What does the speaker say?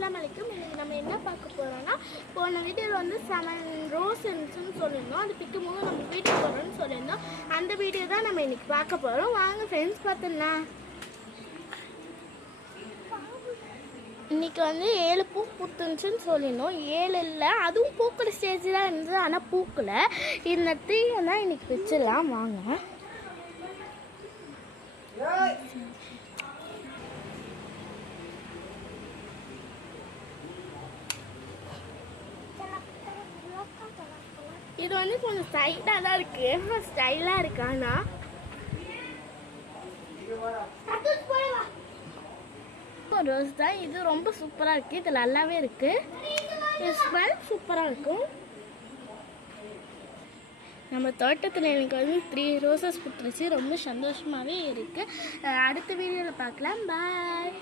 அஸ்ஸலாமு அலைக்கும். இன்னைக்கு நம்ம என்ன பார்க்க போகிறோம்னா, போன வீடியோவில் வந்து 7 ரோஸ் இருந்துச்சுன்னு சொல்லியிருந்தோம். அது பிக்கும் போது நம்ம வீட்டுக்கு போகிறோம்னு சொல்லியிருந்தோம். அந்த வீடியோ தான் நம்ம இன்னைக்கு பார்க்க போகிறோம். வாங்க ஃப்ரெண்ட்ஸ் பார்த்துடலாம். இன்றைக்கி வந்து 7 பூ பூத்துருந்துச்சுன்னு சொல்லியிருந்தோம். 7 இல்லை, அதுவும் பூக்கிற ஸ்டேஜ் தான் இருந்தது, ஆனால் பூக்கலை. இந்த தீயை தான் இன்றைக்கி வச்சிடலாம் வாங்க. இது வந்து கொஞ்சம் ஸ்டைலாக தான் இருக்குது, ஸ்டைலாக இருக்கு. ஆனால் ரோஸ் தான் இது, ரொம்ப சூப்பராக இருக்குது. இது நல்லாவே இருக்குது, ஸ்மெல் சூப்பராக இருக்கும். நம்ம தோட்டத்தில் எனக்கு வந்து 3 ரோசஸ் கொடுத்துருச்சு, ரொம்ப சந்தோஷமாகவே இருக்குது. அடுத்த வீடியோவில் பார்க்கலாம். பாய்.